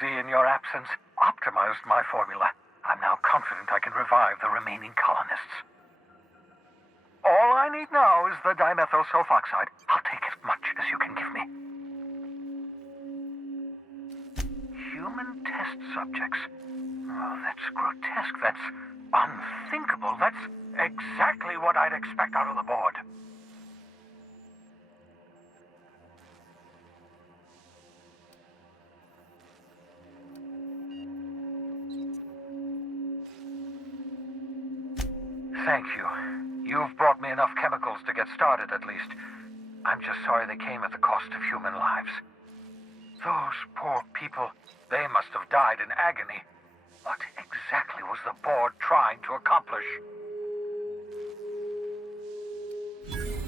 busy in your absence, optimized my formula. I'm now confident I can revive the remaining colonists. All I need now is the dimethyl sulfoxide. I'll take as much as you can give me. Human test subjects. Oh, that's grotesque. That's unthinkable. That's exactly what I'd expect out of the board. Thank you. You've brought me enough chemicals to get started, at least. I'm just sorry they came at the cost of human lives. Those poor people, they must have died in agony. What exactly was the board trying to accomplish?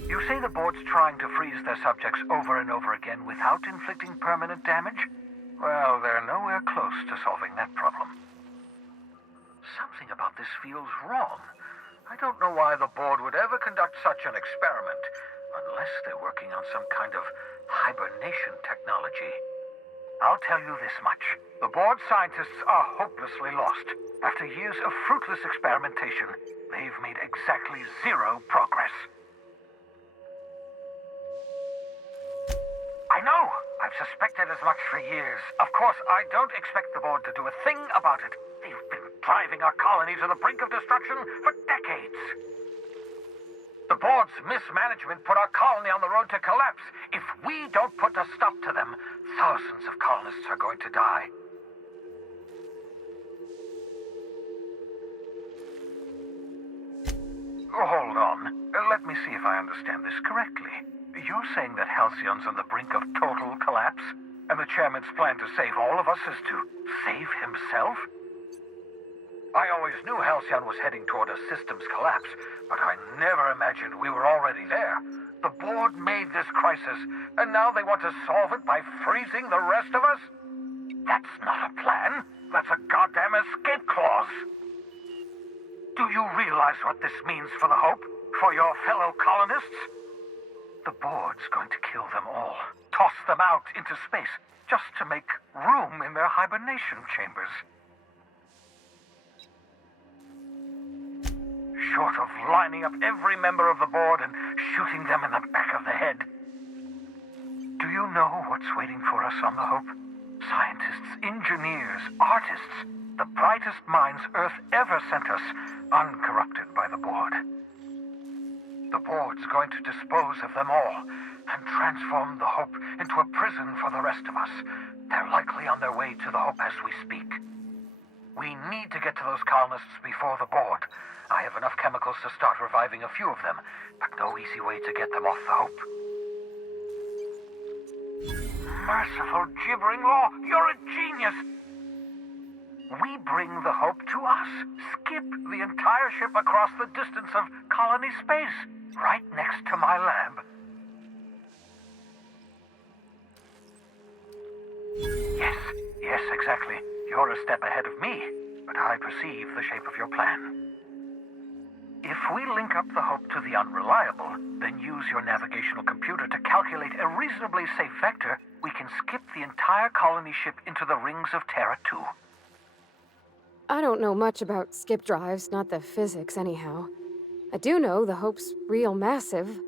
You say the board's trying to freeze their subjects over and over again without inflicting permanent damage? Well, they're nowhere close to solving that problem. Something about this feels wrong. I don't know why the board would ever conduct such an experiment, unless they're working on some kind of hibernation technology. I'll tell you this much. The board scientists are hopelessly lost. After years of fruitless experimentation, they've made exactly zero progress. I know! I've suspected as much for years. Of course, I don't expect the board to do a thing about it. They've been driving our colony to the brink of destruction for decades. The board's mismanagement put our colony on the road to collapse. If we don't put a stop to them, thousands of colonists are going to die. Hold on. Let me see if I understand this correctly. You're saying that Halcyon's on the brink of total collapse? And the chairman's plan to save all of us is to save himself? I always knew Halcyon was heading toward a systems collapse, but I never imagined we were already there. The board made this crisis, and now they want to solve it by freezing the rest of us? That's not a plan. That's a goddamn escape clause. Do you realize what this means for the Hope? For your fellow colonists? The board's going to kill them all. Toss them out into space, just to make room in their hibernation chambers. Short of lining up every member of the board and shooting them in the back of the head. Do you know what's waiting for us on the Hope? Scientists, engineers, artists, the brightest minds Earth ever sent us, uncorrupted by the board. The board's going to dispose of them all and transform the Hope into a prison for the rest of us. They're likely on their way to the Hope as we speak. We need to get to those colonists before the board. I have enough chemicals to start reviving a few of them, but no easy way to get them off the Hope. Merciful gibbering law, you're a genius! We bring the Hope to us, skip the entire ship across the distance of colony space, right next to my lab. Yes, exactly. You're a step ahead of me, but I perceive the shape of your plan. If we link up the Hope to the Unreliable, then use your navigational computer to calculate a reasonably safe vector, we can skip the entire colony ship into the rings of Terra 2. I don't know much about skip drives, not the physics anyhow. I do know the Hope's real massive.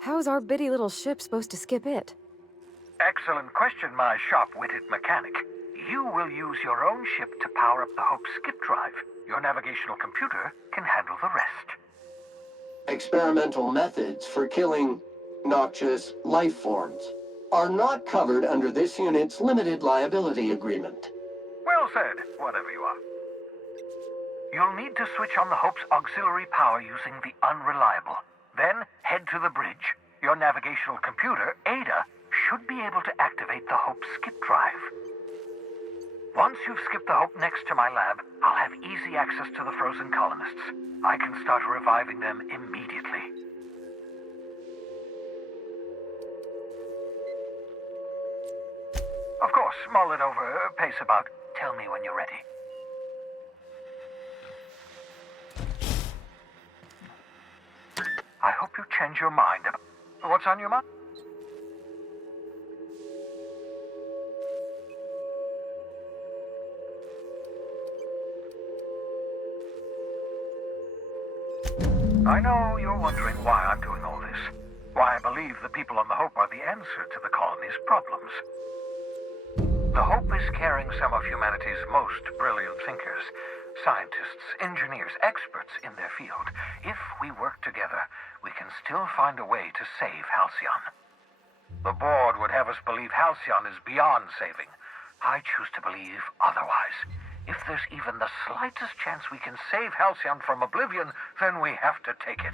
How's our bitty little ship supposed to skip it? Excellent question, my sharp-witted mechanic. You will use your own ship to power up the Hope's skip drive. Your navigational computer can handle the rest. Experimental methods for killing noxious life forms are not covered under this unit's limited liability agreement. Well said, whatever you are. You'll need to switch on the Hope's auxiliary power using the Unreliable. Then head to the bridge. Your navigational computer, Ada, should be able to activate the Hope's skip drive. Once you've skipped the Hope next to my lab, I'll have easy access to the frozen colonists. I can start reviving them immediately. Of course, mull it over, pace about. Tell me when you're ready. I hope you change your mind. What's on your mind? I know you're wondering why I'm doing all this. Why I believe the people on the Hope are the answer to the colony's problems. The Hope is carrying some of humanity's most brilliant thinkers, scientists, engineers, experts in their field. If we work together, we can still find a way to save Halcyon. The board would have us believe Halcyon is beyond saving. I choose to believe otherwise. If there's even the slightest chance we can save Halcyon from oblivion, then we have to take it.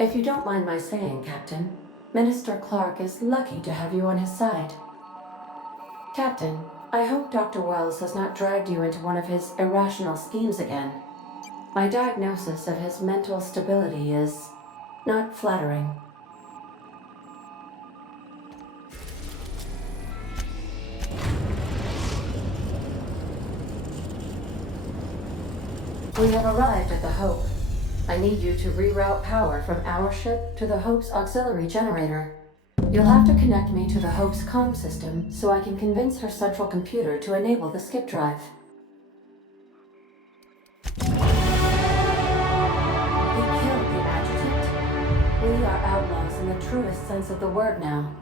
If you don't mind my saying, Captain, Minister Clark is lucky to have you on his side. Captain, I hope Dr. Wells has not dragged you into one of his irrational schemes again. My diagnosis of his mental stability is not flattering. We have arrived at the Hope. I need you to reroute power from our ship to the Hope's auxiliary generator. You'll have to connect me to the Hope's comm system so I can convince her central computer to enable the skip drive. We killed the adjutant. We are outlaws in the truest sense of the word now.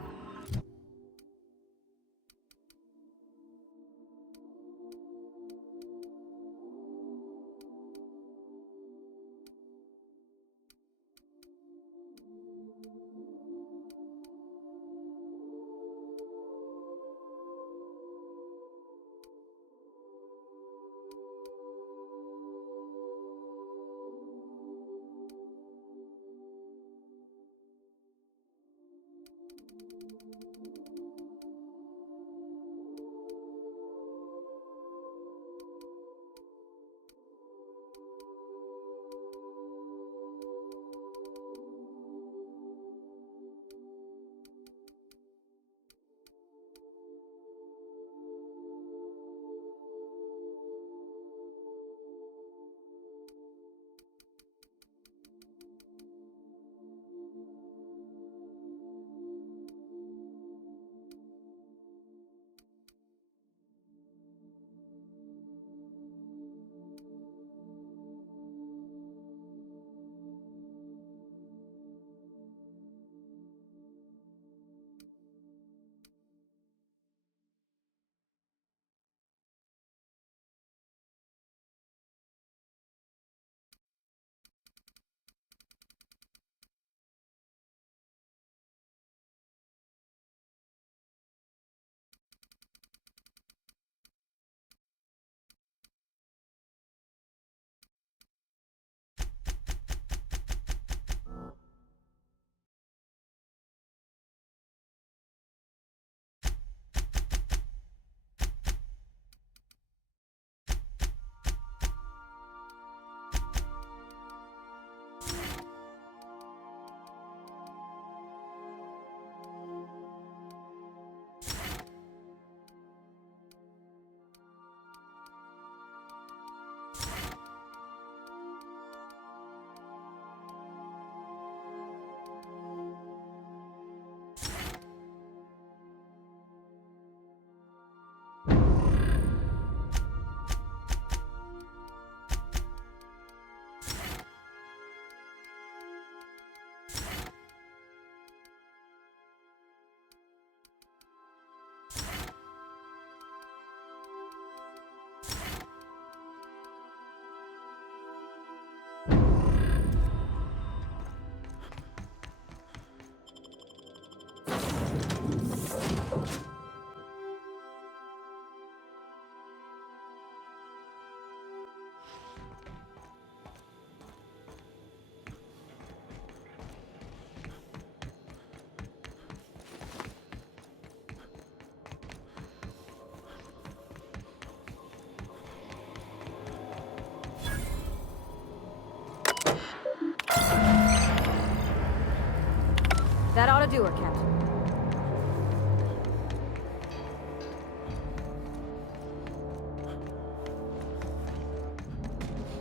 That ought to do her, Captain.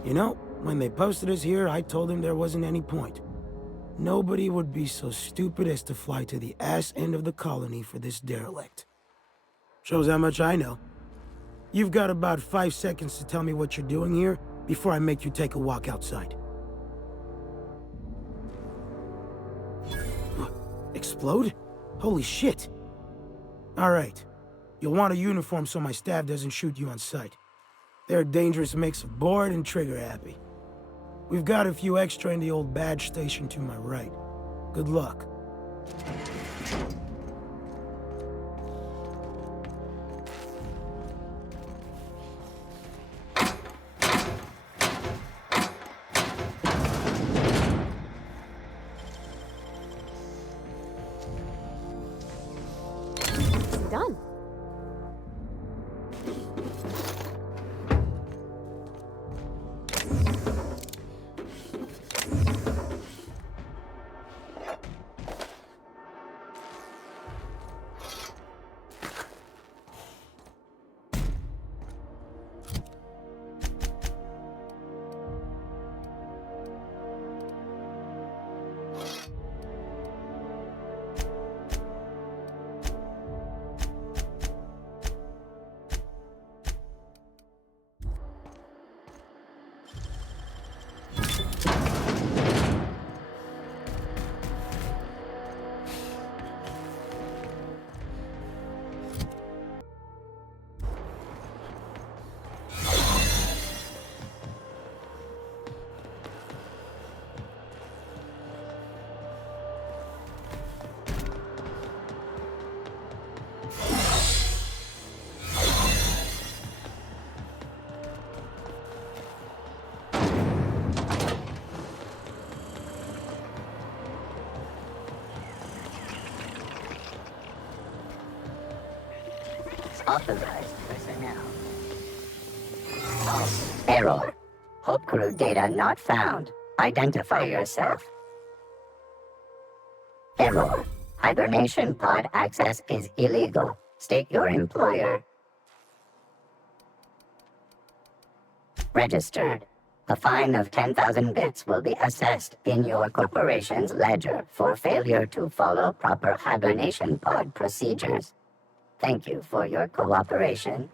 You know, when they posted us here, I told them there wasn't any point. Nobody would be so stupid as to fly to the ass end of the colony for this derelict. Shows how much I know. You've got about 5 seconds to tell me what you're doing here before I make you take a walk outside. Explode? Holy shit. All right. You'll want a uniform so my staff doesn't shoot you on sight. They're a dangerous mix of bored and trigger-happy. We've got a few extra in the old badge station to my right. Good luck. Done. Authorized personnel. Error. Hope crew data not found. Identify yourself. Error. Hibernation pod access is illegal. State your employer. Registered. A fine of 10,000 bits will be assessed in your corporation's ledger for failure to follow proper hibernation pod procedures. Thank you for your cooperation.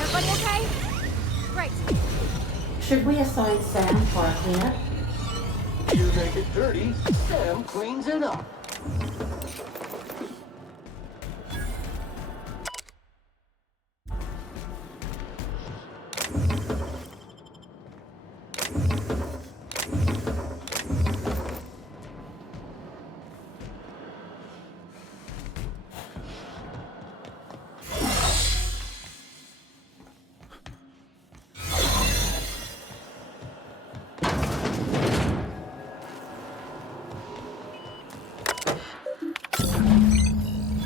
Everybody okay? Great. Should we assign Sam for a cleanup? You make it dirty, Sam cleans it up.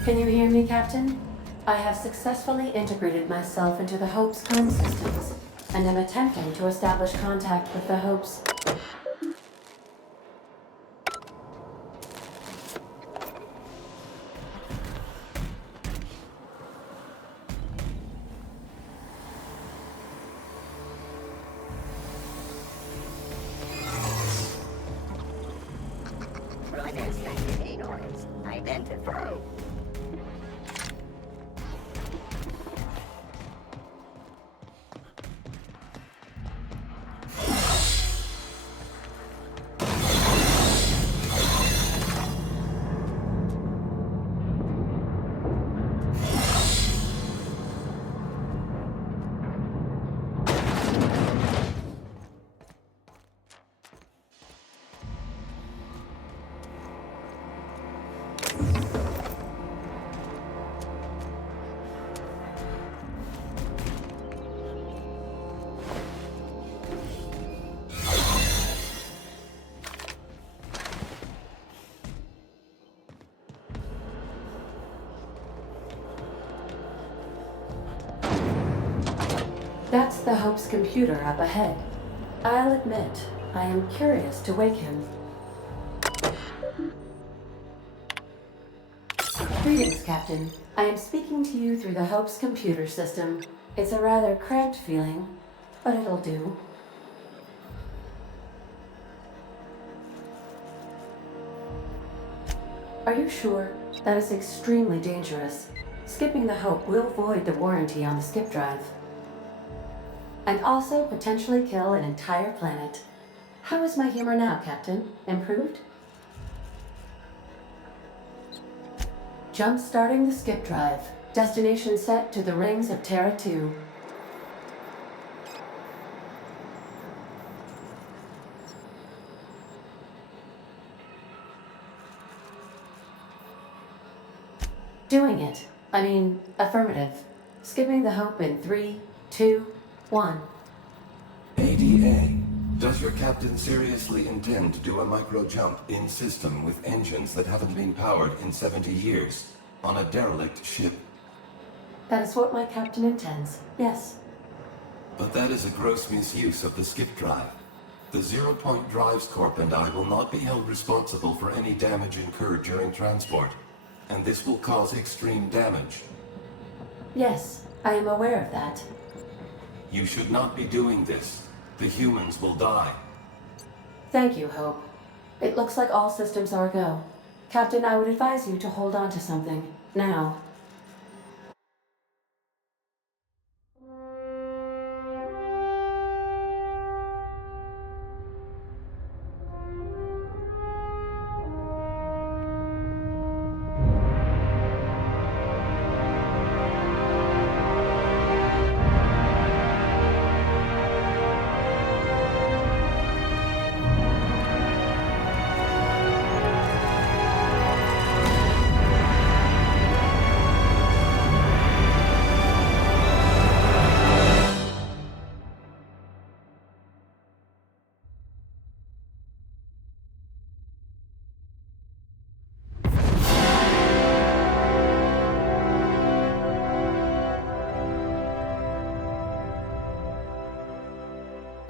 Can you hear me, Captain? I have successfully integrated myself into the Hope's comm systems, and am attempting to establish contact with the Hope's... Runners activators identified. That's the Hope's computer up ahead. I'll admit, I am curious to wake him. Greetings, Captain. I am speaking to you through the Hope's computer system. It's a rather cramped feeling, but it'll do. Are you sure? That is extremely dangerous. Skipping the Hope will void the warranty on the skip drive. And also potentially kill an entire planet. How is my humor now, Captain? Improved? Jump-starting the skip drive. Destination set to the rings of Terra 2. Doing it. I mean, affirmative. Skipping the Hope in 3, 2, 1. ADA, does your captain seriously intend to do a micro-jump in system with engines that haven't been powered in 70 years on a derelict ship? That is what my captain intends, yes. But that is a gross misuse of the skip drive. The Zero Point Drives Corp and I will not be held responsible for any damage incurred during transport, and this will cause extreme damage. Yes, I am aware of that. You should not be doing this. The humans will die. Thank you, Hope. It looks like all systems are go. Captain, I would advise you to hold on to something. Now.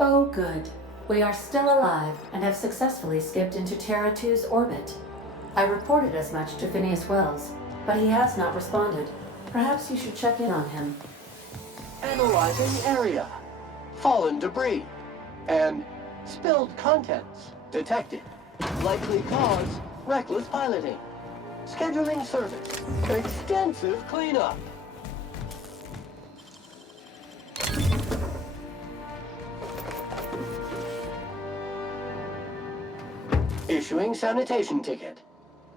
Oh, good. We are still alive and have successfully skipped into Terra 2's orbit. I reported as much to Phineas Wells, but he has not responded. Perhaps you should check in on him. Analyzing area. Fallen debris. And spilled contents detected. Likely cause, reckless piloting. Scheduling service. Extensive cleanup. Issuing sanitation ticket.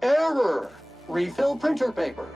Error. Refill printer paper.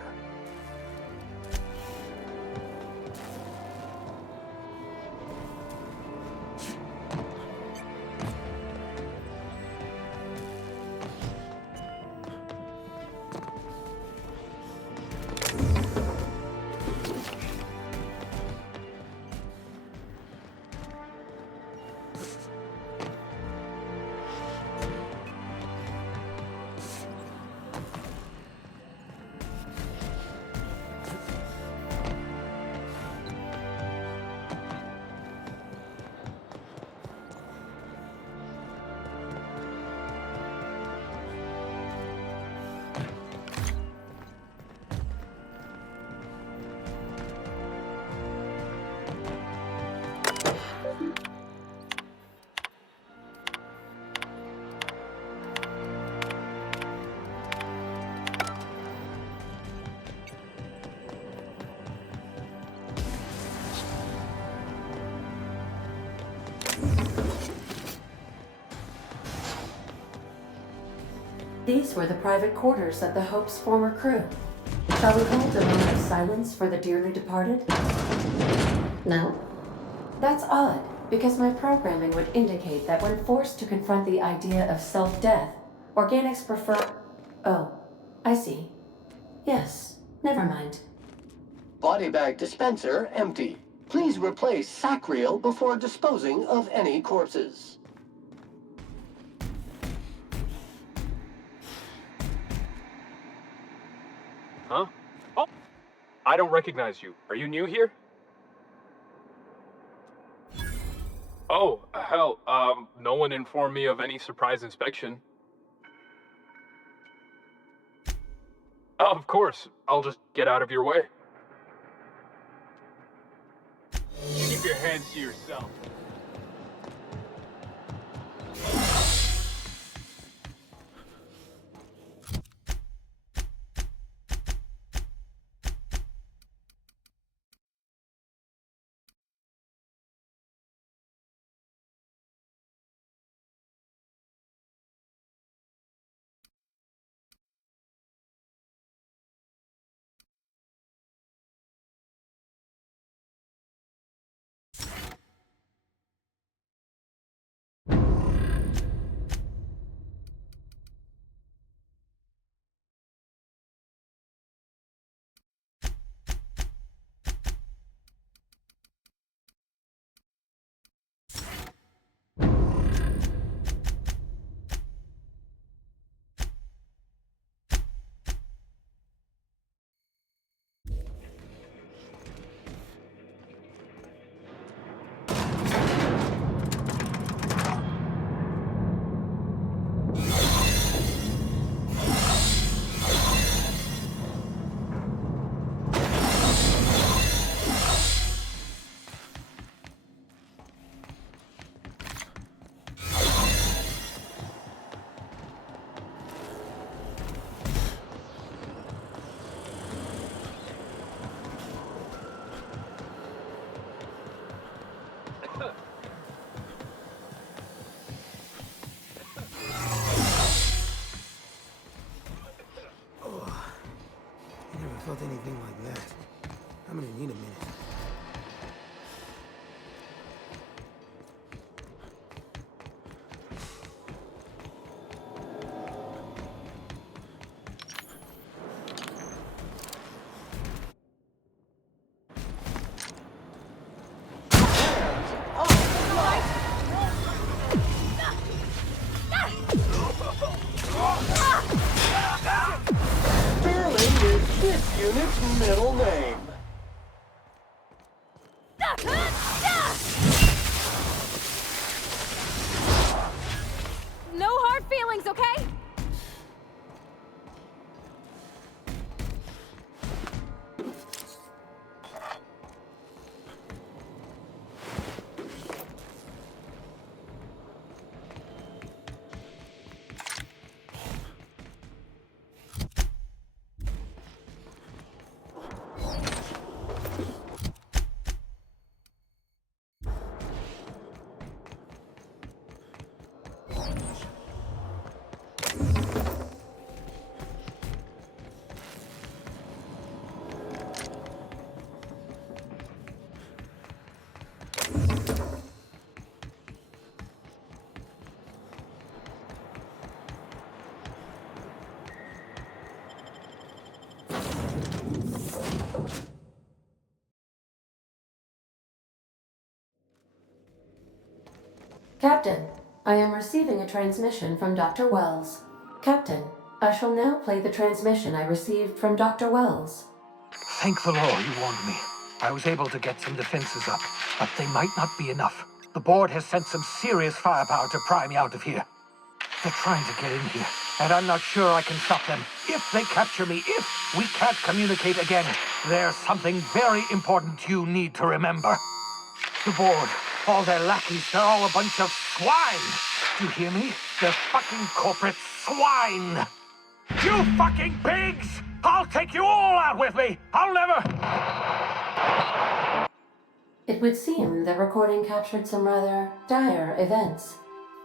These were the private quarters of the Hope's former crew. Shall we hold a moment of silence for the dearly departed? No? That's odd, because my programming would indicate that when forced to confront the idea of self-death, organics prefer... Oh, I see. Yes, never mind. Body bag dispenser empty. Please replace sac reel before disposing of any corpses. Huh? Oh! I don't recognize you. Are you new here? Oh, hell, no one informed me of any surprise inspection. Of course, I'll just get out of your way. Keep your hands to yourself. I never felt anything like that. I'm gonna need a minute. Sterling is this unit's middle name. No hard feelings, okay? Captain, I am receiving a transmission from Dr. Wells. Captain, I shall now play the transmission I received from Dr. Wells. Thank the Lord you warned me. I was able to get some defenses up, but they might not be enough. The board has sent some serious firepower to pry me out of here. They're trying to get in here, and I'm not sure I can stop them. If they capture me, if we can't communicate again, there's something very important you need to remember. The board, all their lackeys, they're all a bunch of swine. Do you hear me? They're fucking corporate swine. You fucking pigs! I'll take you all out with me! I'll never... It would seem the recording captured some rather dire events.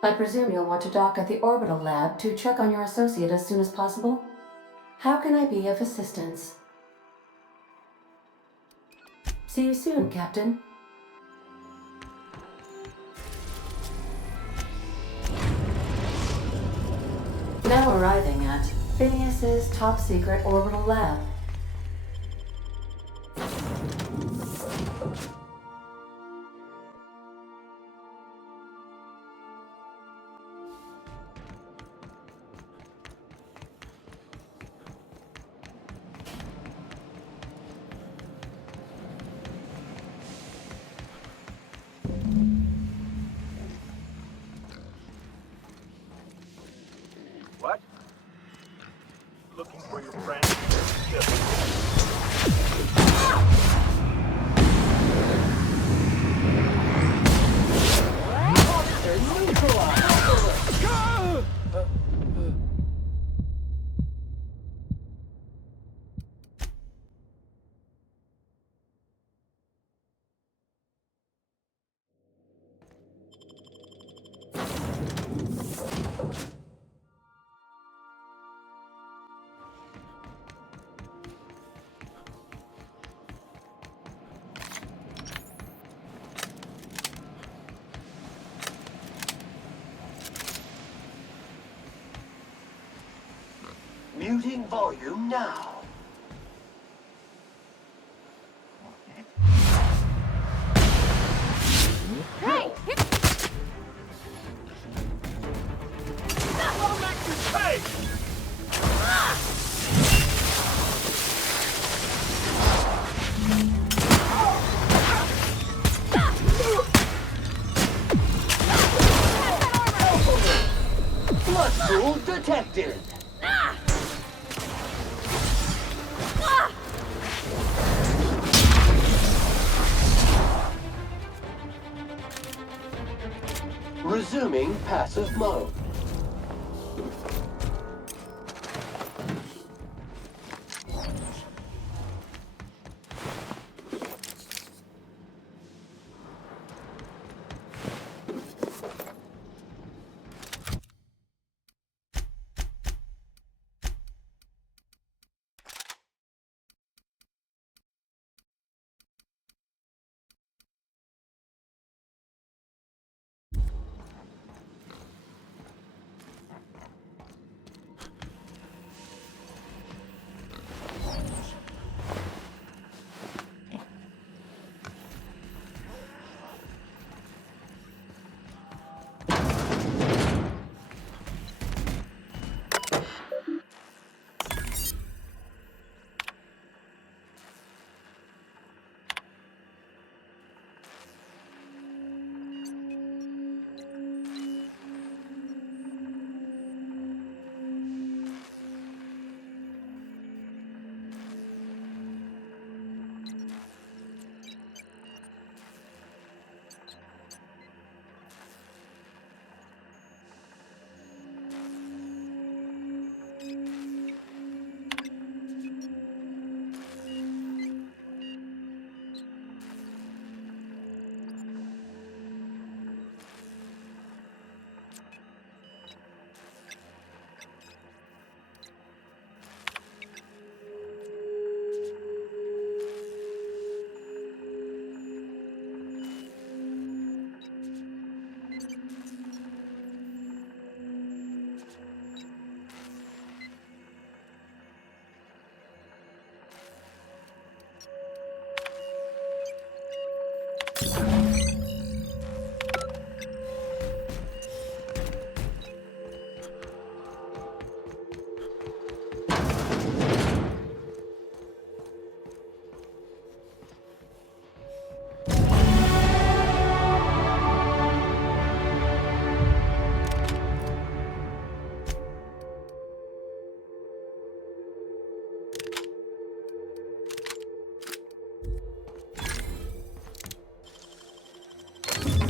I presume you'll want to dock at the orbital lab to check on your associate as soon as possible? How can I be of assistance? See you soon, Captain. Now arriving at Phineas's top-secret orbital lab. looking for your friend. Ship. Muting volume now. Hey! Hey! Blood pool detected. Resuming passive mode.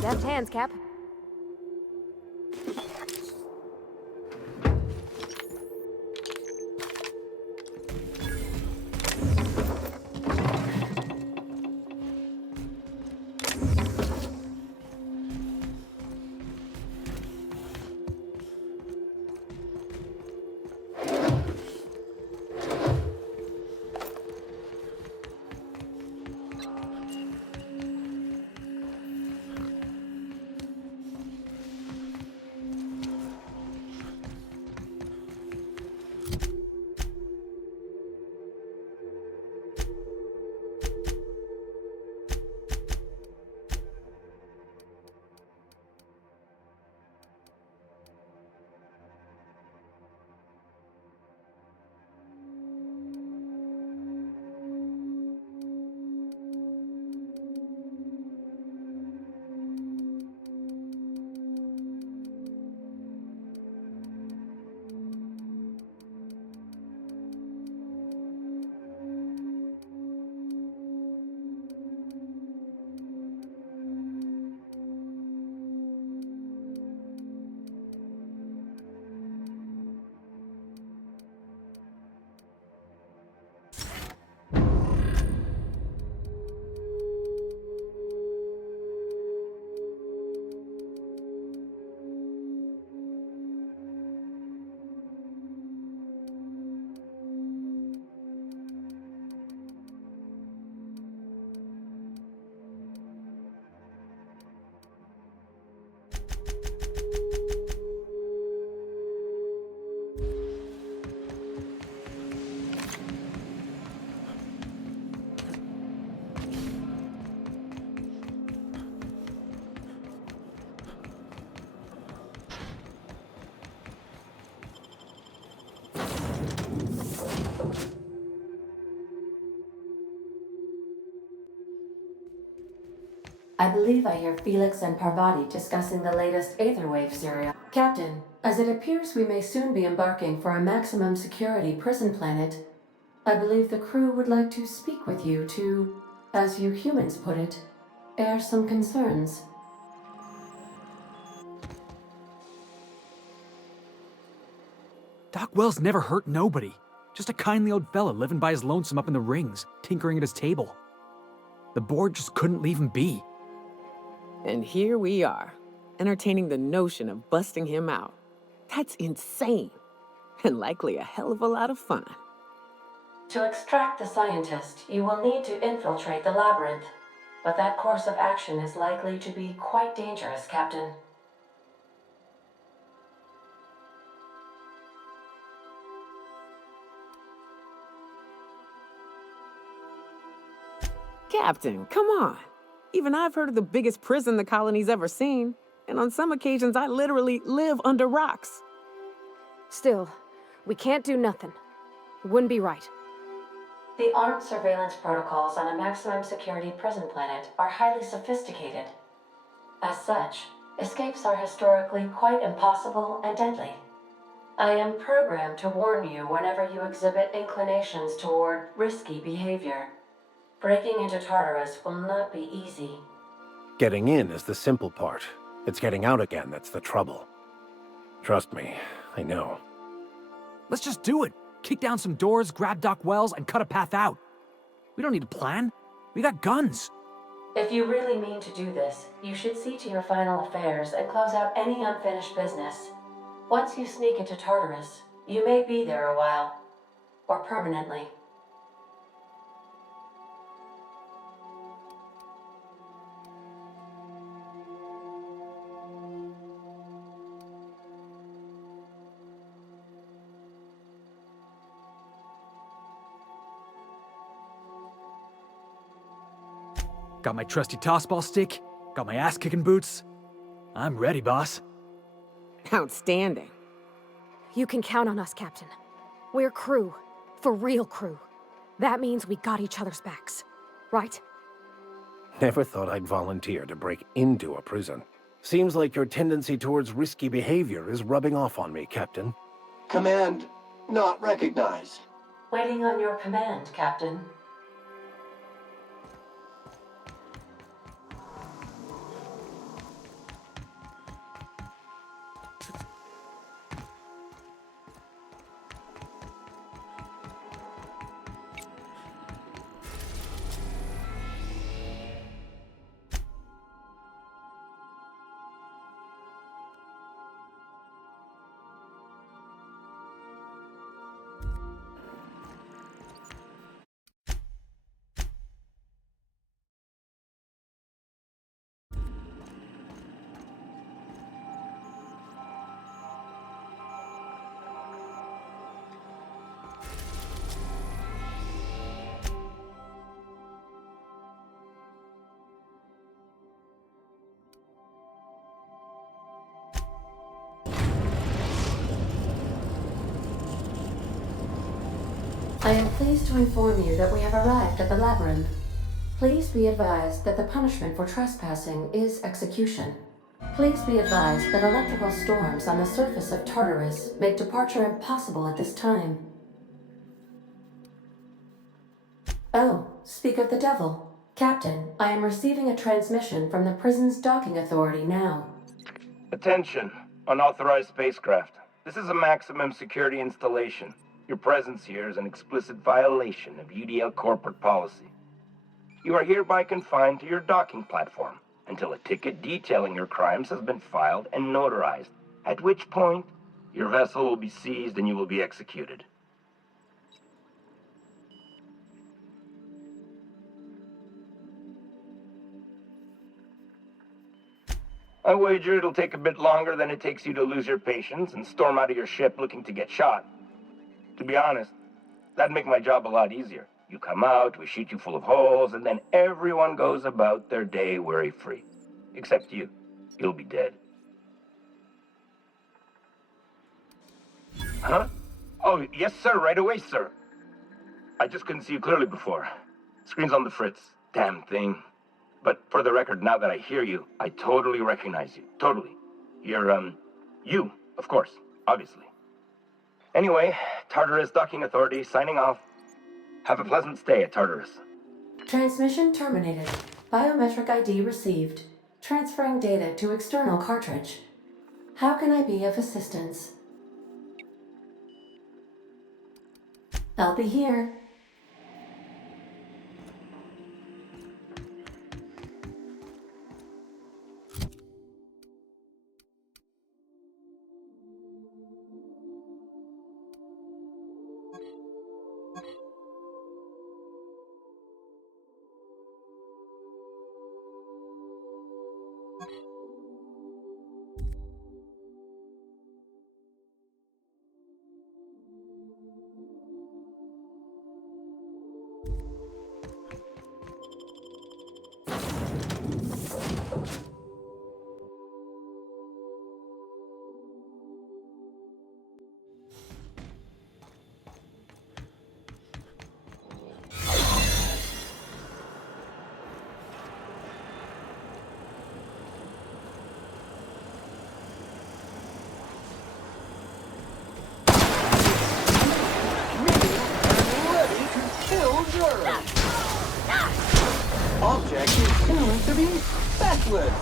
Deft hands, Cap. I believe I hear Felix and Parvati discussing the latest Aetherwave serial. Captain, as it appears we may soon be embarking for a maximum security prison planet, I believe the crew would like to speak with you to, as you humans put it, air some concerns. Doc Wells never hurt nobody. Just a kindly old fella living by his lonesome up in the rings, tinkering at his table. The board just couldn't leave him be. And here we are, entertaining the notion of busting him out. That's insane, and likely a hell of a lot of fun. To extract the scientist, you will need to infiltrate the labyrinth. But that course of action is likely to be quite dangerous, Captain. Captain, come on. Even I've heard of the biggest prison the colony's ever seen, and on some occasions I literally live under rocks. Still, we can't do nothing. It wouldn't be right. The armed surveillance protocols on a maximum security prison planet are highly sophisticated. As such, escapes are historically quite impossible and deadly. I am programmed to warn you whenever you exhibit inclinations toward risky behavior. Breaking into Tartarus will not be easy. Getting in is the simple part. It's getting out again that's the trouble. Trust me, I know. Let's just do it. Kick down some doors, grab Doc Wells, and cut a path out. We don't need a plan. We got guns. If you really mean to do this, you should see to your final affairs and close out any unfinished business. Once you sneak into Tartarus, you may be there a while. Or permanently. Got my trusty tossball stick, got my ass-kicking boots. I'm ready, boss. Outstanding. You can count on us, Captain. We're crew. For real crew. That means we got each other's backs. Right? Never thought I'd volunteer to break into a prison. Seems like your tendency towards risky behavior is rubbing off on me, Captain. Command not recognized. Waiting on your command, Captain. I am pleased to inform you that we have arrived at the labyrinth. Please be advised that the punishment for trespassing is execution. Please be advised that electrical storms on the surface of Tartarus make departure impossible at this time. Oh, speak of the devil. Captain, I am receiving a transmission from the prison's docking authority now. Attention, unauthorized spacecraft. This is a maximum security installation. Your presence here is an explicit violation of UDL corporate policy. You are hereby confined to your docking platform until a ticket detailing your crimes has been filed and notarized, at which point your vessel will be seized and you will be executed. I wager it'll take a bit longer than it takes you to lose your patience and storm out of your ship looking to get shot. To be honest, that'd make my job a lot easier. You come out, we shoot you full of holes, and then everyone goes about their day worry-free. Except you. You'll be dead. Huh? Oh, yes, sir. Right away, sir. I just couldn't see you clearly before. Screen's on the fritz. Damn thing. But for the record, now that I hear you, I totally recognize you. Totally. You're, you, of course, obviously. Anyway, Tartarus Docking Authority signing off. Have a pleasant stay at Tartarus. Transmission terminated. Biometric ID received. Transferring data to external cartridge. How can I be of assistance? I'll be here. Object is soon to be feckless.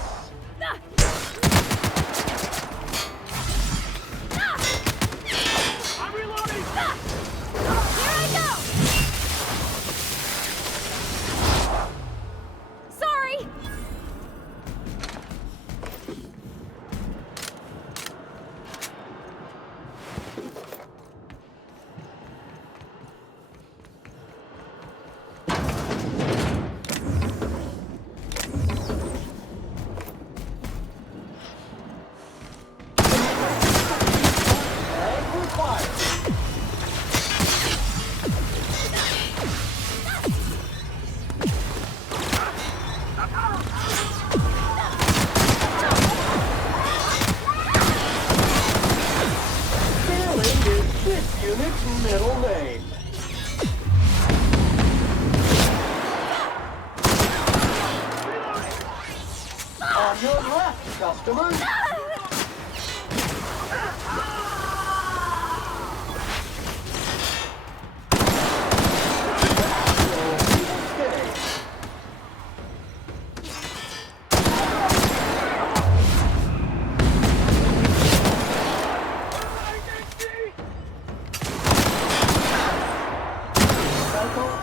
I'm reloading! Here I go! Sorry! Unit's middle name. On your left, customers.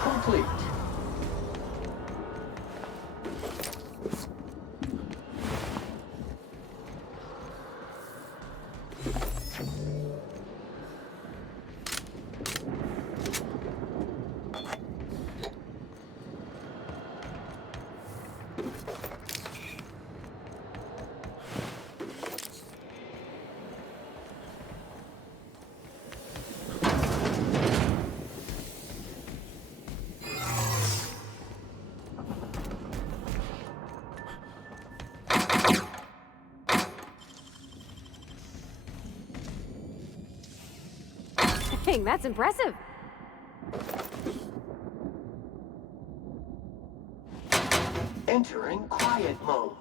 Complete. Dang, that's impressive. Entering quiet mode.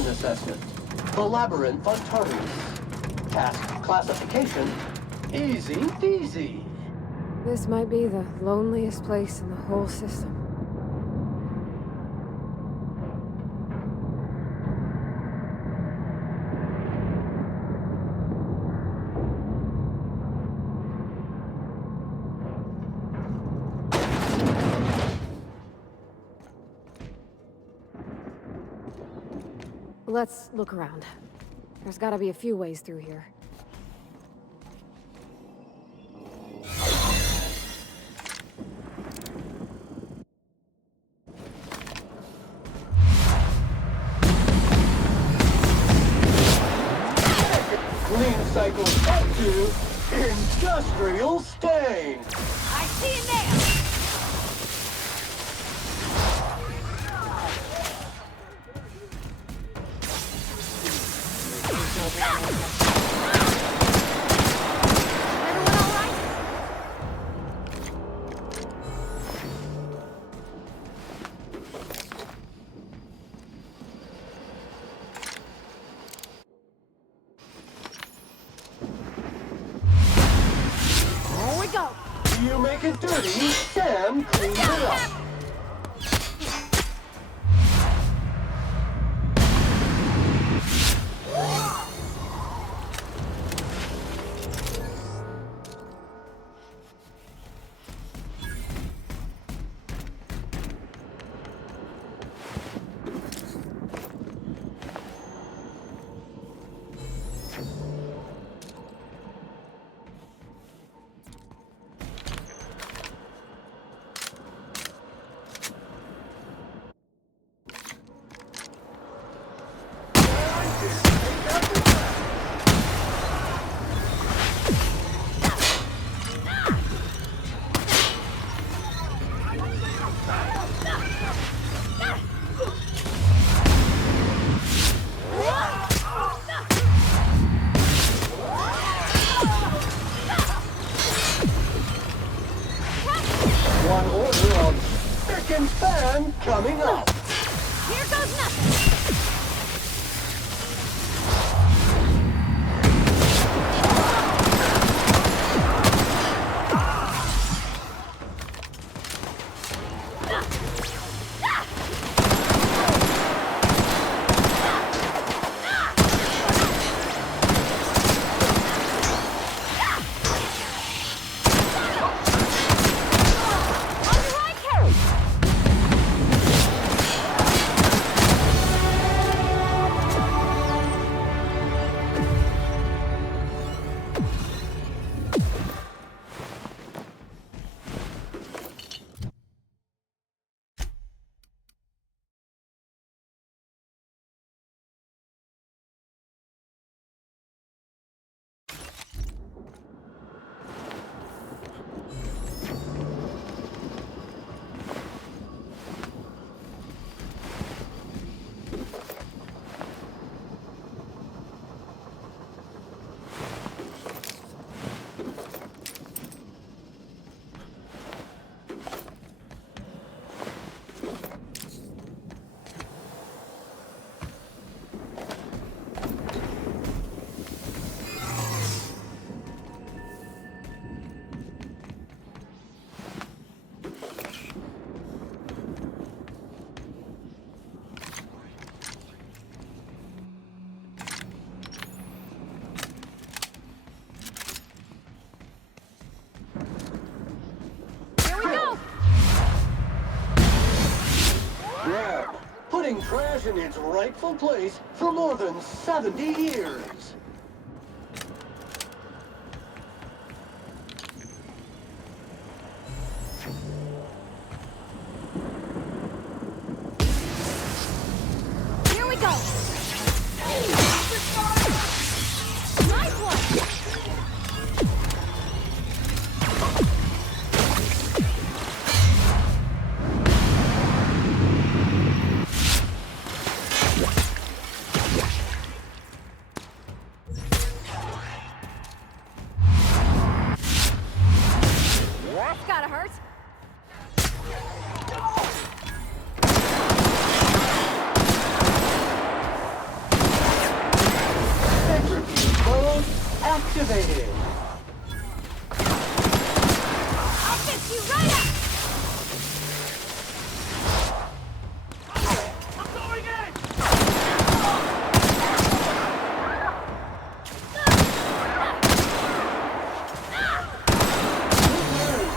Assessment. The Labyrinth on Tartarus. Task classification. Easy peasy. This might be the loneliest place in the whole system. Let's look around. There's gotta be a few ways through here. Clean cycles up to industrial stain. I see you now! Everyone all right? There we go! You make it dirty, Sam cleans it up. One order of spick and span coming up. Here goes nothing! Yeah, putting trash in its rightful place for more than 70 years. Here we go! Nice one! That's gotta hurt! Centrifuge mode activated. I'll fix you right up!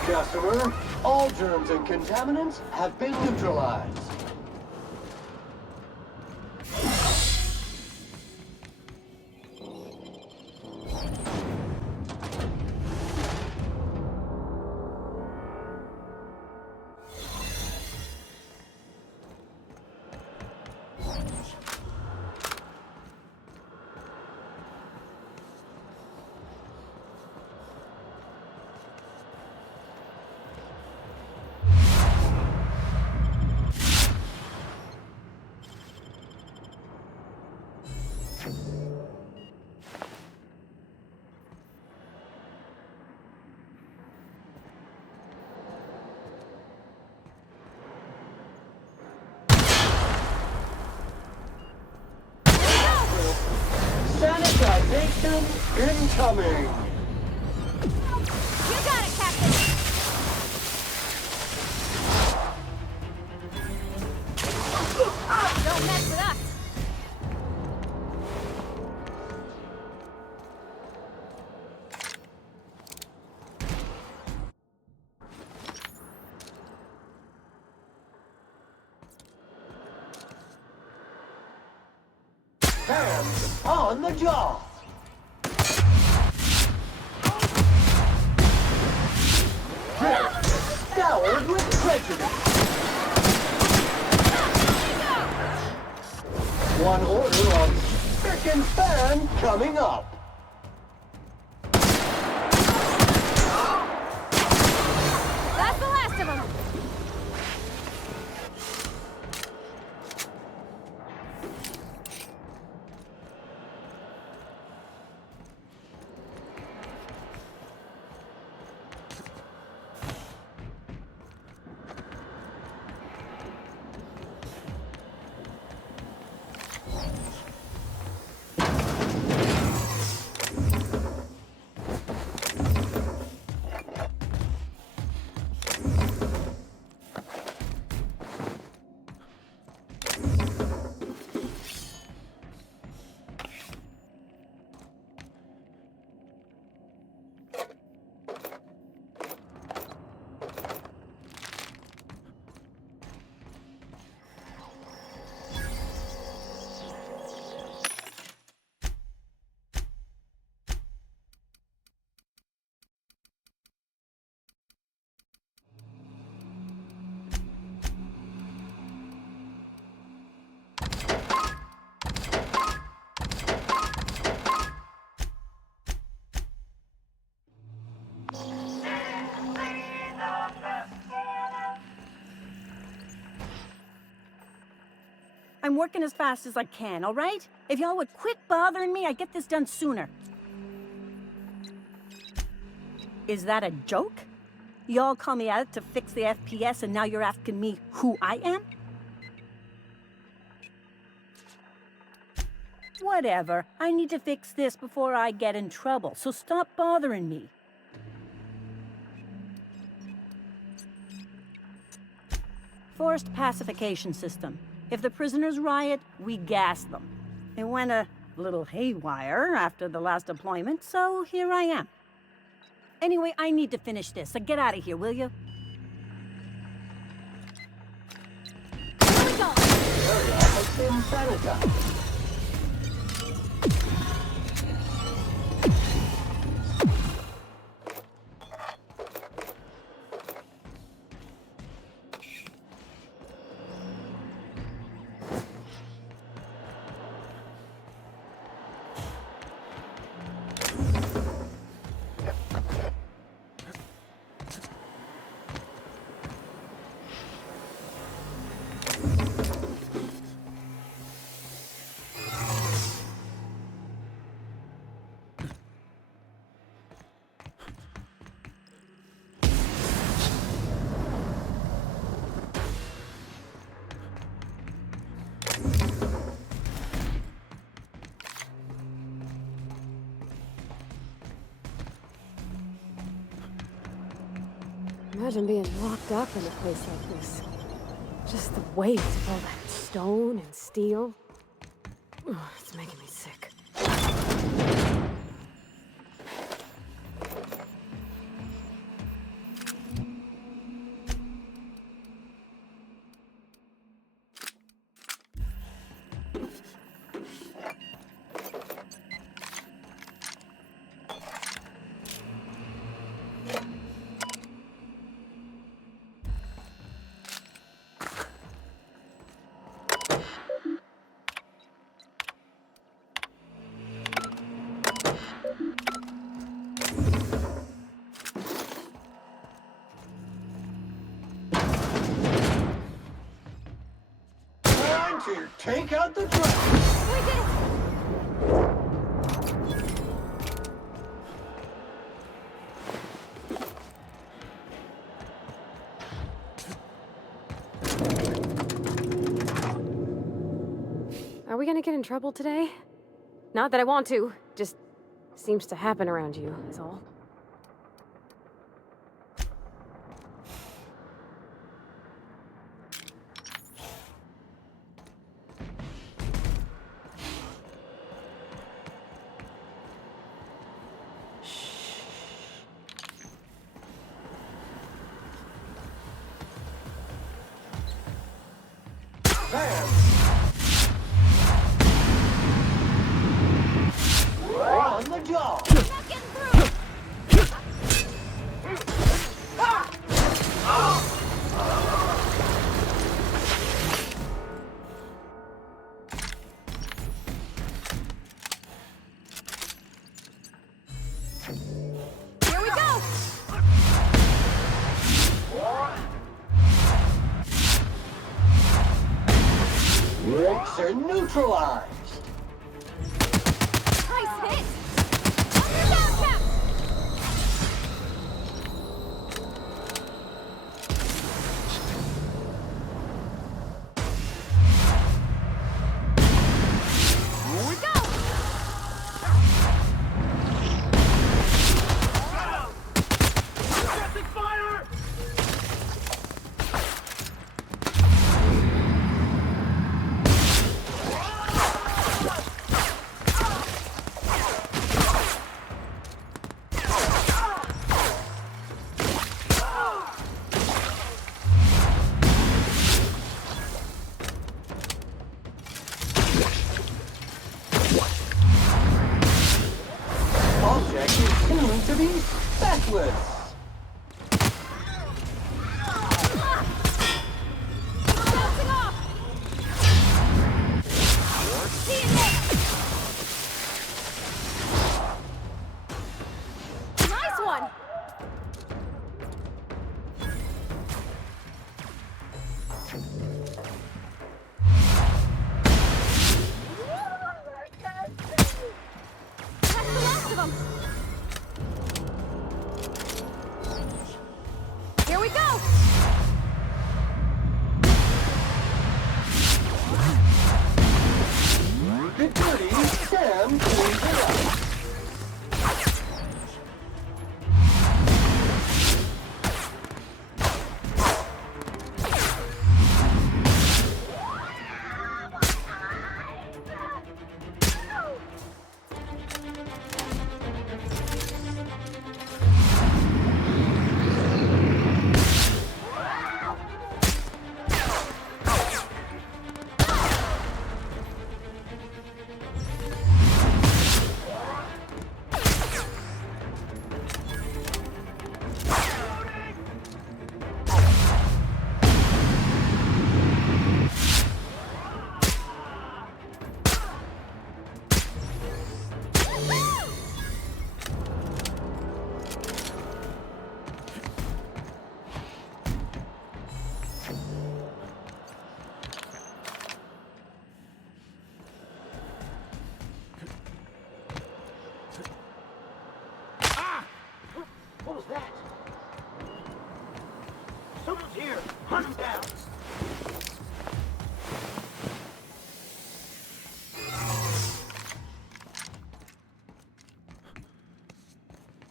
Customer, all germs and contaminants have been neutralized. Sanitization incoming! You got it, Captain! Don't mess with us! Hands on the job! Scoured with prejudice! One order of spick and span coming up! That's the last of them! I'm working as fast as I can, all right? If y'all would quit bothering me, I'd get this done sooner. Is that a joke? Y'all call me out to fix the FPS and now you're asking me who I am? Whatever. I need to fix this before I get in trouble, so stop bothering me. Forced pacification system. If the prisoners riot, we gas them. It went a little haywire after the last deployment, so here I am. Anyway, I need to finish this, so get out of here, will you? Here we go! Area has been sanitized. Imagine being locked up in a place like this. Just the weight of all that stone and steel. Ugh, it's making me sick. To take out the trash. We did it! Are we gonna get in trouble today? Not that I want to, just seems to happen around you, is all. On the job. Not getting through! Here we go! Brakes are neutralized. Nice hit! You're down, Cap! Here we go! Object is tuned to be backwards. Bouncing off! See you next! Nice one! That's the last of them! Here we go! Good duty, Sam cleans it up. What was that? Someone's here! Hunt him down!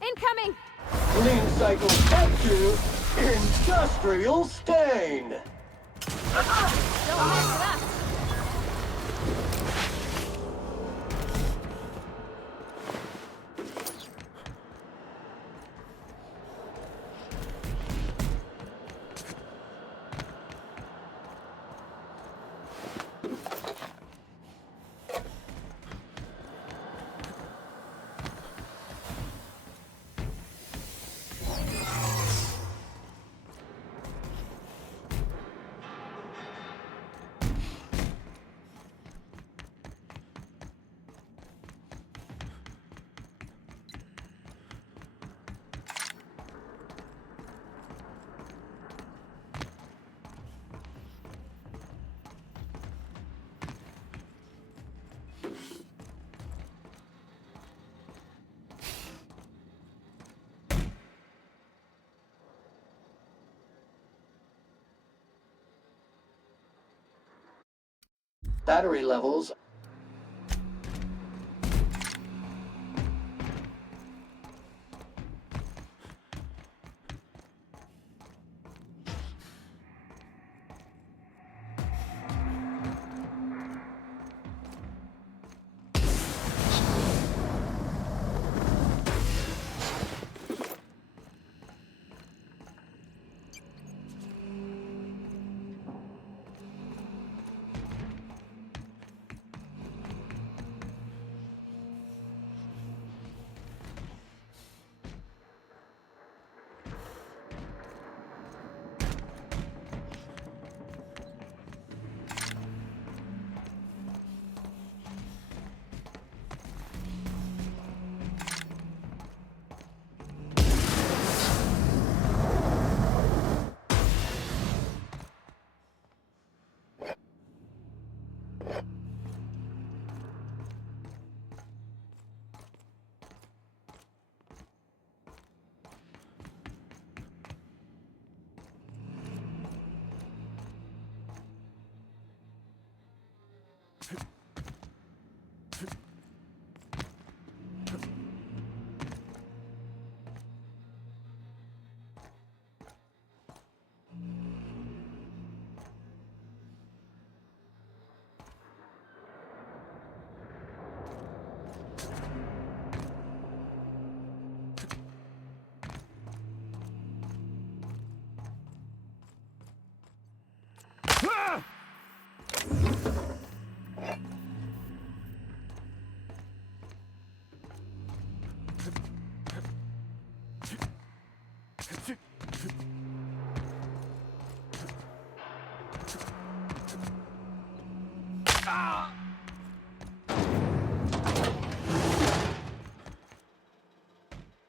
Incoming! Clean cycle step 2, industrial stain! Don't mess with us! Battery levels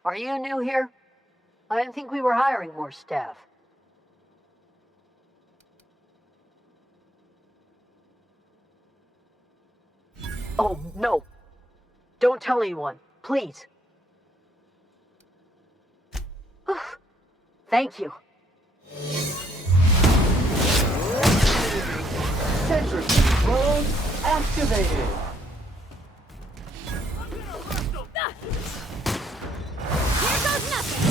Are you new here? I didn't think we were hiring more staff. Oh, no. Don't tell anyone, please. Thank you. Centrifuge mode activated. Here goes nothing!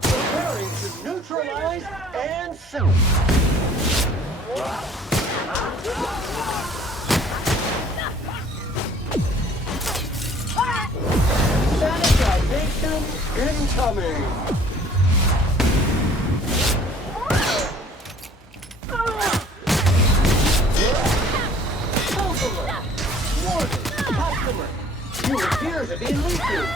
Preparing to neutralize and sink. Sanitization incoming. Counselor! Warning! Customer! You appear to be leaking!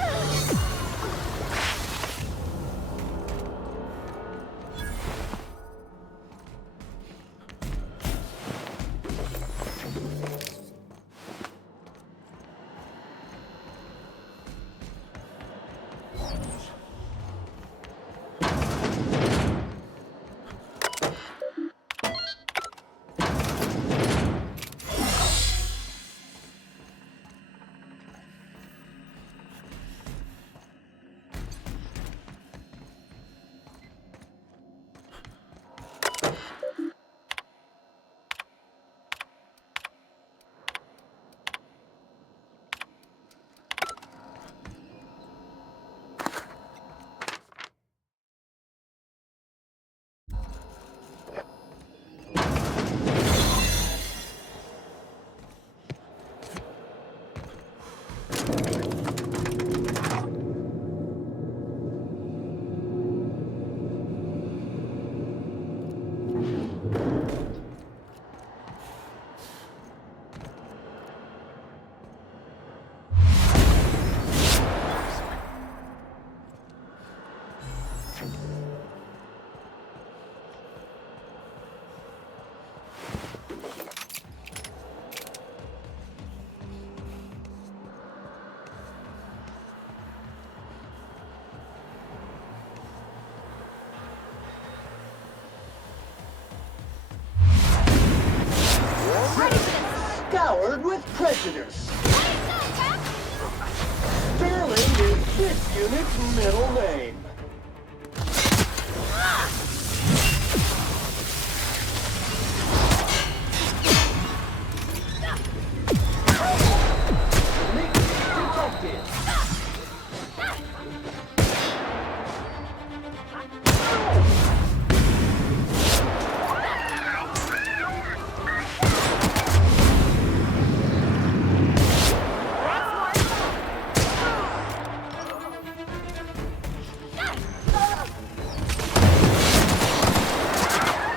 Scoured with prejudice. Sterling is this unit's middle name.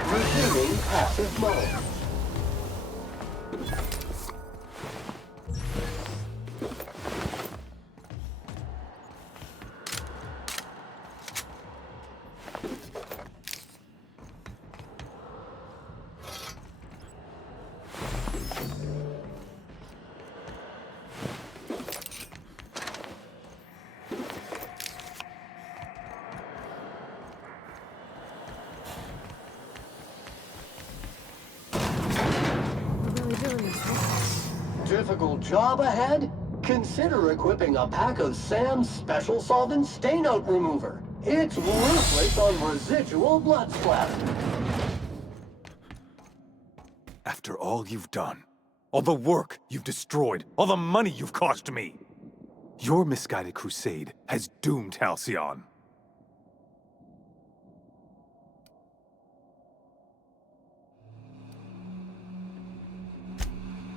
Resuming passive mode. Difficult job ahead? Consider equipping a pack of Sam's Special Solvent Stainout Remover. It's ruthless on residual blood splatter. After all you've done, all the work you've destroyed, all the money you've cost me, your misguided crusade has doomed Halcyon.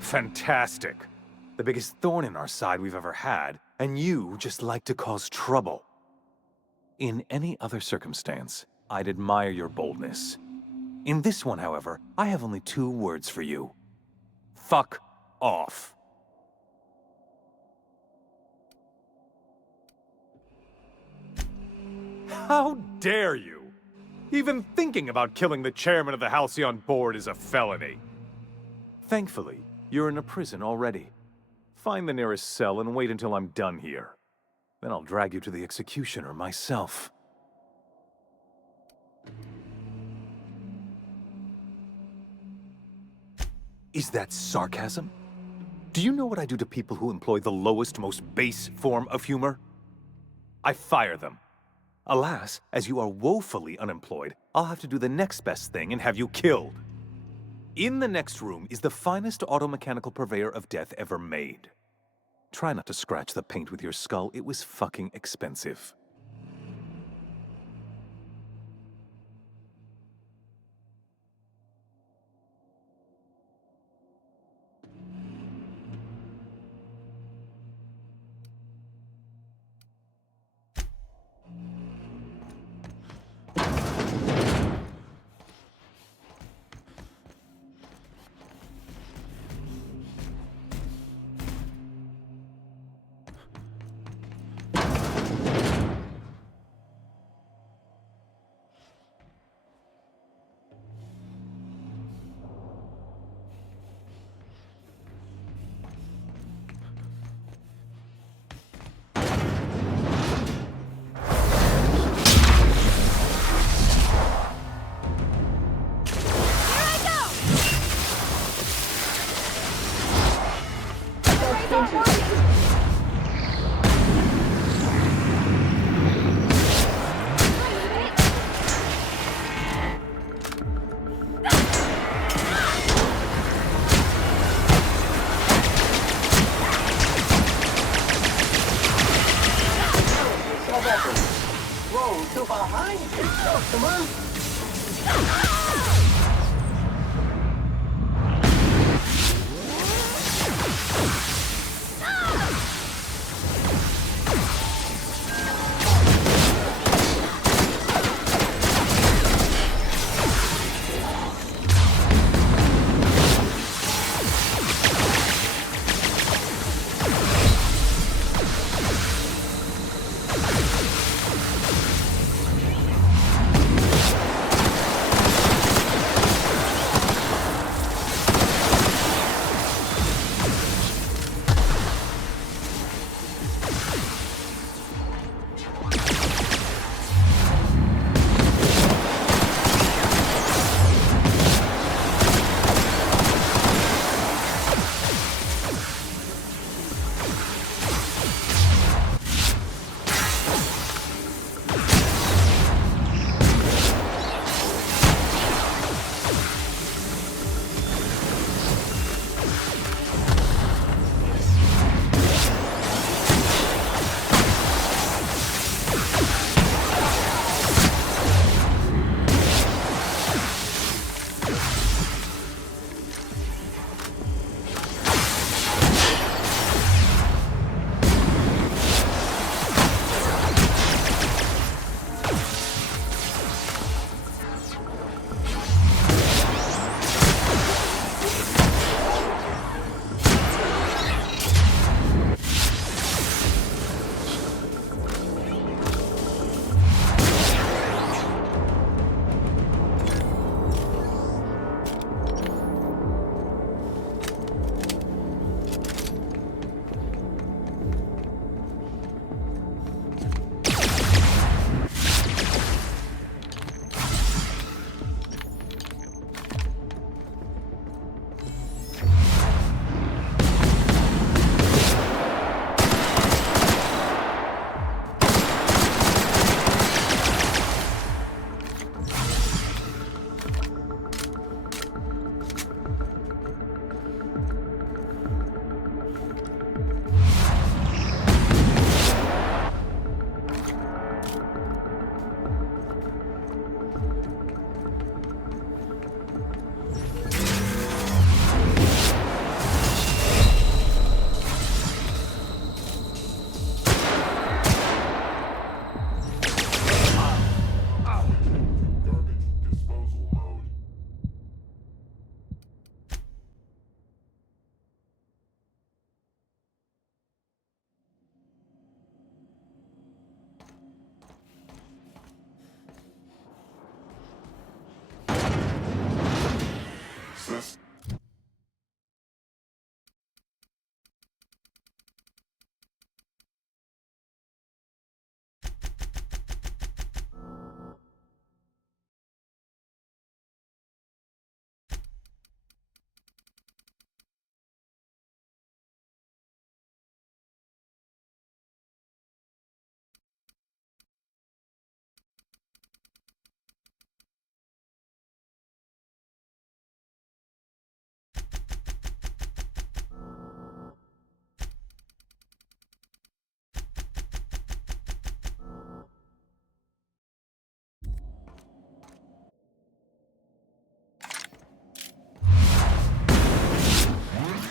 Fantastic. The biggest thorn in our side we've ever had, and you just like to cause trouble. In any other circumstance, I'd admire your boldness. In this one, however, I have only 2 words for you. Fuck off. How dare you? Even thinking about killing the chairman of the Halcyon board is a felony. Thankfully, you're in a prison already. Find the nearest cell and wait until I'm done here. Then I'll drag you to the executioner myself. Is that sarcasm? Do you know what I do to people who employ the lowest, most base form of humor? I fire them. Alas, as you are woefully unemployed, I'll have to do the next best thing and have you killed. In the next room is the finest automechanical purveyor of death ever made. Try not to scratch the paint with your skull, it was fucking expensive.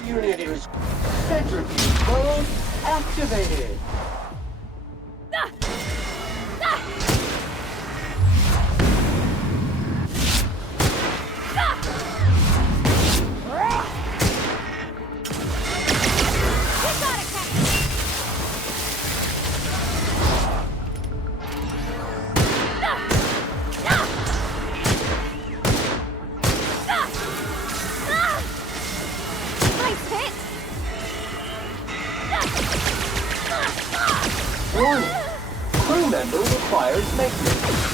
Unit is centrifuge mode activated. Warning. Crew member requires maintenance.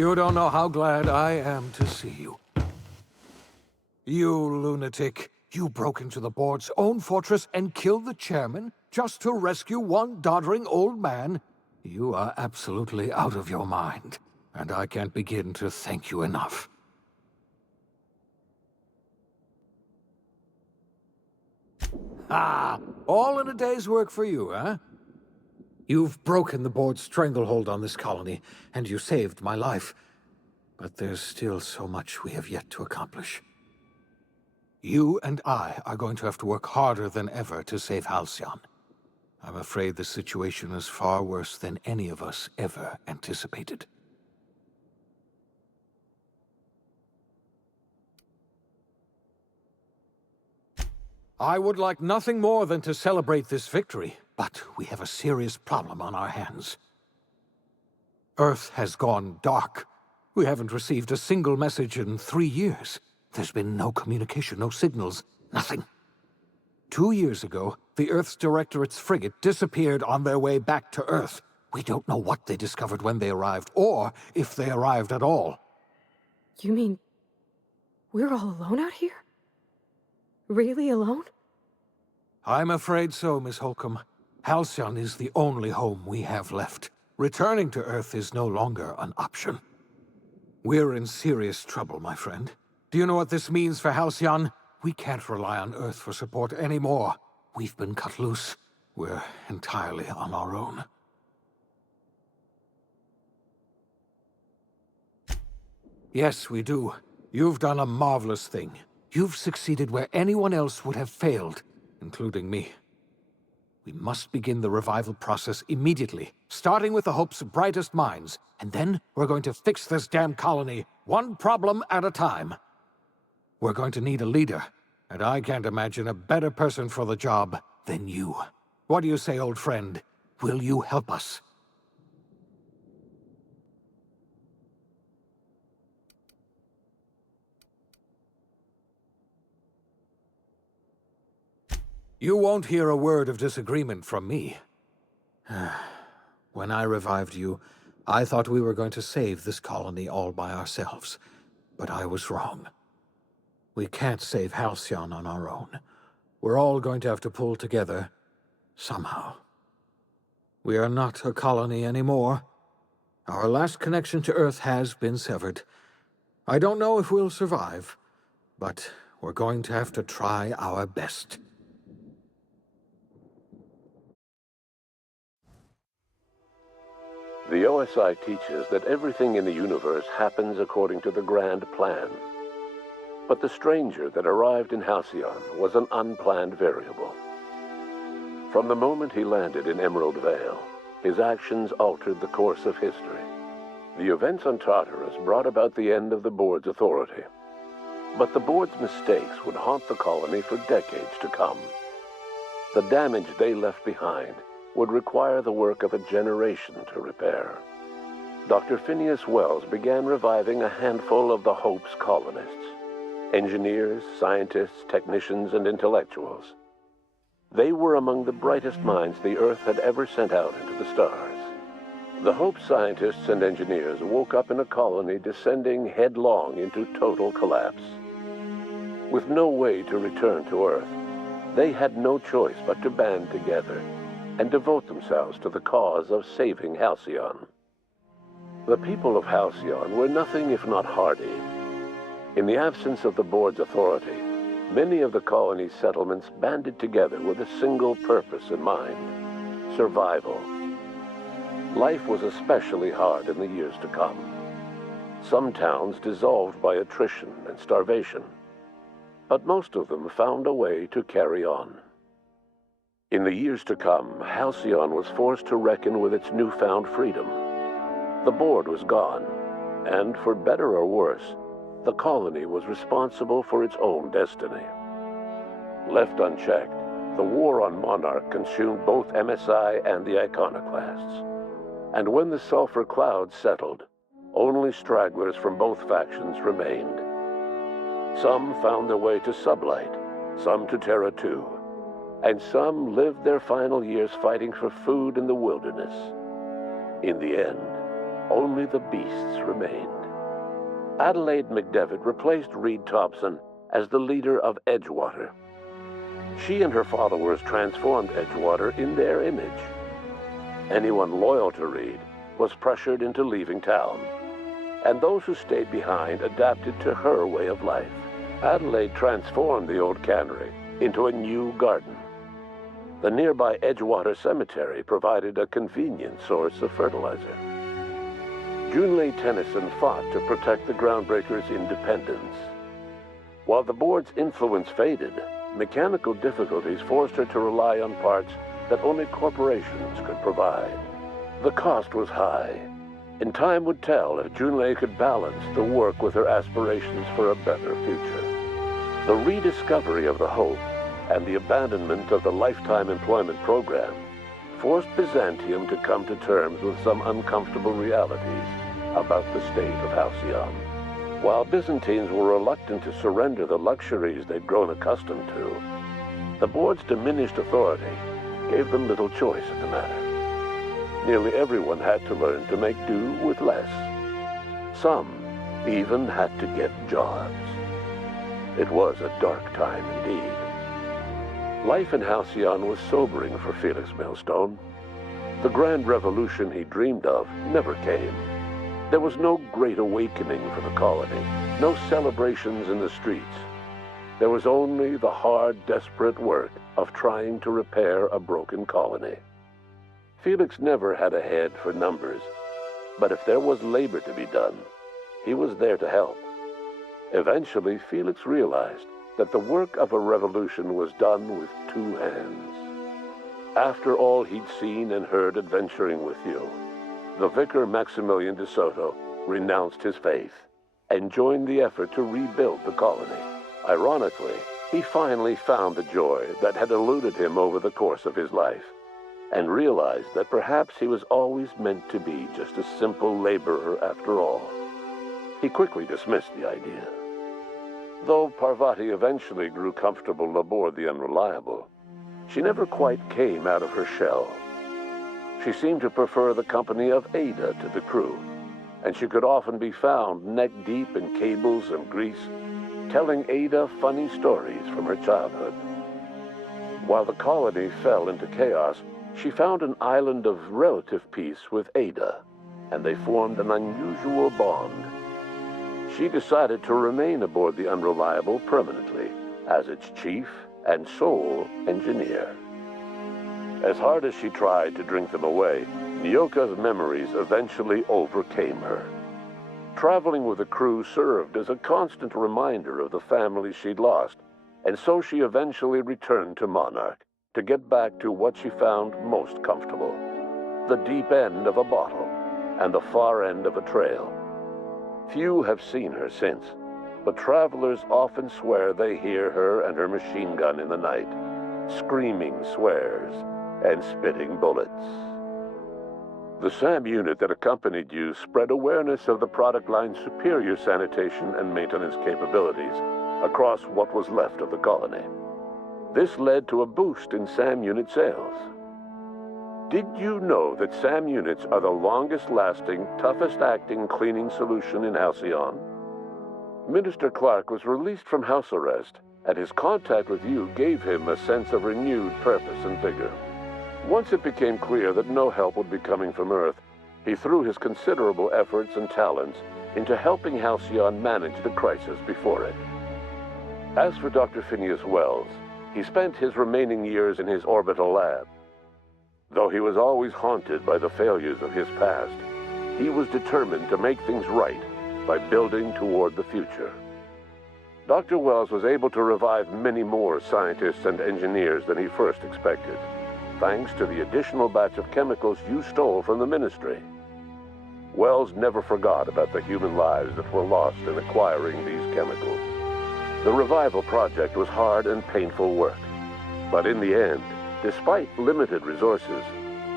You don't know how glad I am to see you. You lunatic. You broke into the board's own fortress and killed the chairman just to rescue one doddering old man? You are absolutely out of your mind, and I can't begin to thank you enough. Ah, all in a day's work for you, huh? You've broken the board's stranglehold on this colony, and you saved my life. But there's still so much we have yet to accomplish. You and I are going to have to work harder than ever to save Halcyon. I'm afraid the situation is far worse than any of us ever anticipated. I would like nothing more than to celebrate this victory, but we have a serious problem on our hands. Earth has gone dark. We haven't received a single message in 3 years. There's been no communication, no signals, nothing. 2 years ago, the Earth's Directorate's frigate disappeared on their way back to Earth. We don't know what they discovered when they arrived, or if they arrived at all. You mean we're all alone out here? Really alone? I'm afraid so, Miss Holcomb. Halcyon is the only home we have left. Returning to Earth is no longer an option. We're in serious trouble, my friend. Do you know what this means for Halcyon? We can't rely on Earth for support anymore. We've been cut loose. We're entirely on our own. Yes, we do. You've done a marvelous thing. You've succeeded where anyone else would have failed, including me. We must begin the revival process immediately, starting with the Hope's brightest minds, and then we're going to fix this damn colony, one problem at a time. We're going to need a leader, and I can't imagine a better person for the job than you. What do you say, old friend? Will you help us? You won't hear a word of disagreement from me. When I revived you, I thought we were going to save this colony all by ourselves. But I was wrong. We can't save Halcyon on our own. We're all going to have to pull together, somehow. We are not a colony anymore. Our last connection to Earth has been severed. I don't know if we'll survive, but we're going to have to try our best. The OSI teaches that everything in the universe happens according to the grand plan. But the stranger that arrived in Halcyon was an unplanned variable. From the moment he landed in Emerald Vale, his actions altered the course of history. The events on Tartarus brought about the end of the board's authority. But the board's mistakes would haunt the colony for decades to come. The damage they left behind would require the work of a generation to repair. Dr. Phineas Wells began reviving a handful of the Hope's colonists. Engineers, scientists, technicians, and intellectuals. They were among the brightest minds the Earth had ever sent out into the stars. The Hope scientists and engineers woke up in a colony descending headlong into total collapse. With no way to return to Earth, they had no choice but to band together and devote themselves to the cause of saving Halcyon. The people of Halcyon were nothing if not hardy. In the absence of the board's authority, many of the colony's settlements banded together with a single purpose in mind: survival. Life was especially hard in the years to come. Some towns dissolved by attrition and starvation, but most of them found a way to carry on. In the years to come, Halcyon was forced to reckon with its newfound freedom. The board was gone, and for better or worse, the colony was responsible for its own destiny. Left unchecked, the war on Monarch consumed both MSI and the Iconoclasts. And when the sulfur cloud settled, only stragglers from both factions remained. Some found their way to Sublight, some to Terra 2, and some lived their final years fighting for food in the wilderness. In the end, only the beasts remained. Adelaide McDevitt replaced Reed Thompson as the leader of Edgewater. She and her followers transformed Edgewater in their image. Anyone loyal to Reed was pressured into leaving town, and those who stayed behind adapted to her way of life. Adelaide transformed the old cannery into a new garden. The nearby Edgewater Cemetery provided a convenient source of fertilizer. Junlei Tennyson fought to protect the groundbreakers' independence. While the board's influence faded, mechanical difficulties forced her to rely on parts that only corporations could provide. The cost was high, and time would tell if Junlei could balance the work with her aspirations for a better future. The rediscovery of the Hope and the abandonment of the lifetime employment program forced Byzantium to come to terms with some uncomfortable realities about the state of Halcyon. While Byzantines were reluctant to surrender the luxuries they'd grown accustomed to, the board's diminished authority gave them little choice in the matter. Nearly everyone had to learn to make do with less. Some even had to get jobs. It was a dark time indeed. Life in Halcyon was sobering for Felix Millstone. The grand revolution he dreamed of never came. There was no great awakening for the colony, no celebrations in the streets. There was only the hard, desperate work of trying to repair a broken colony. Felix never had a head for numbers, but if there was labor to be done, he was there to help. Eventually, Felix realized that the work of a revolution was done with two hands. After all he'd seen and heard adventuring with you, the vicar Maximilian de Soto renounced his faith and joined the effort to rebuild the colony. Ironically, he finally found the joy that had eluded him over the course of his life, and realized that perhaps he was always meant to be just a simple laborer after all. He quickly dismissed the idea. Though Parvati eventually grew comfortable aboard the Unreliable, she never quite came out of her shell. She seemed to prefer the company of Ada to the crew, and she could often be found neck-deep in cables and grease, telling Ada funny stories from her childhood. While the colony fell into chaos, she found an island of relative peace with Ada, and they formed an unusual bond. She decided to remain aboard the Unreliable permanently as its chief and sole engineer. As hard as she tried to drink them away, Nyoka's memories eventually overcame her. Traveling with the crew served as a constant reminder of the family she'd lost, and so she eventually returned to Monarch to get back to what she found most comfortable: the deep end of a bottle and the far end of a trail. Few have seen her since, but travelers often swear they hear her and her machine gun in the night, screaming swears and spitting bullets. The SAM unit that accompanied you spread awareness of the product line's superior sanitation and maintenance capabilities across what was left of the colony. This led to a boost in SAM unit sales. Did you know that SAM units are the longest-lasting, toughest-acting cleaning solution in Halcyon? Minister Clark was released from house arrest, and his contact with you gave him a sense of renewed purpose and vigor. Once it became clear that no help would be coming from Earth, he threw his considerable efforts and talents into helping Halcyon manage the crisis before it. As for Dr. Phineas Wells, he spent his remaining years in his orbital lab. Though he was always haunted by the failures of his past, he was determined to make things right by building toward the future. Dr. Wells was able to revive many more scientists and engineers than he first expected, thanks to the additional batch of chemicals you stole from the Ministry. Wells never forgot about the human lives that were lost in acquiring these chemicals. The revival project was hard and painful work, but in the end, despite limited resources,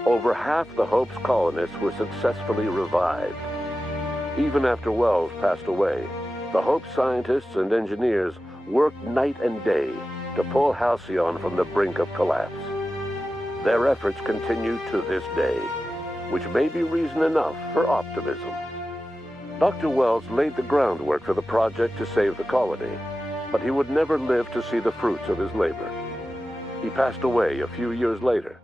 over half the Hope's colonists were successfully revived. Even after Wells passed away, the Hope scientists and engineers worked night and day to pull Halcyon from the brink of collapse. Their efforts continue to this day, which may be reason enough for optimism. Dr. Wells laid the groundwork for the project to save the colony, but he would never live to see the fruits of his labor. He passed away a few years later.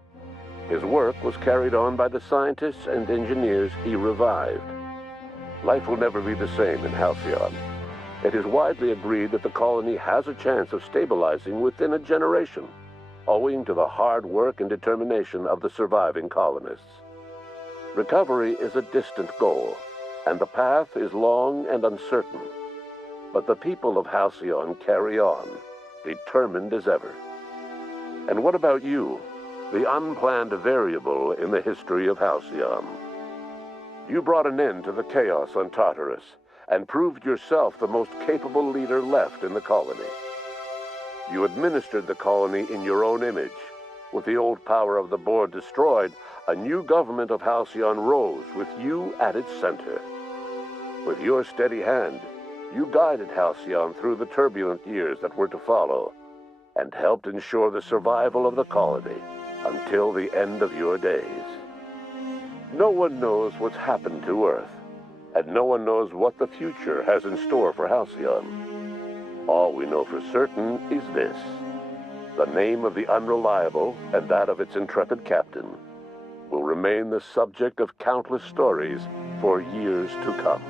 His work was carried on by the scientists and engineers he revived. Life will never be the same in Halcyon. It is widely agreed that the colony has a chance of stabilizing within a generation, owing to the hard work and determination of the surviving colonists. Recovery is a distant goal, and the path is long and uncertain. But the people of Halcyon carry on, determined as ever. And what about you, the unplanned variable in the history of Halcyon? You brought an end to the chaos on Tartarus, and proved yourself the most capable leader left in the colony. You administered the colony in your own image. With the old power of the board destroyed, a new government of Halcyon rose with you at its center. With your steady hand, you guided Halcyon through the turbulent years that were to follow, and helped ensure the survival of the colony until the end of your days. No one knows what's happened to Earth, and no one knows what the future has in store for Halcyon. All we know for certain is this: the name of the Unreliable and that of its intrepid captain will remain the subject of countless stories for years to come.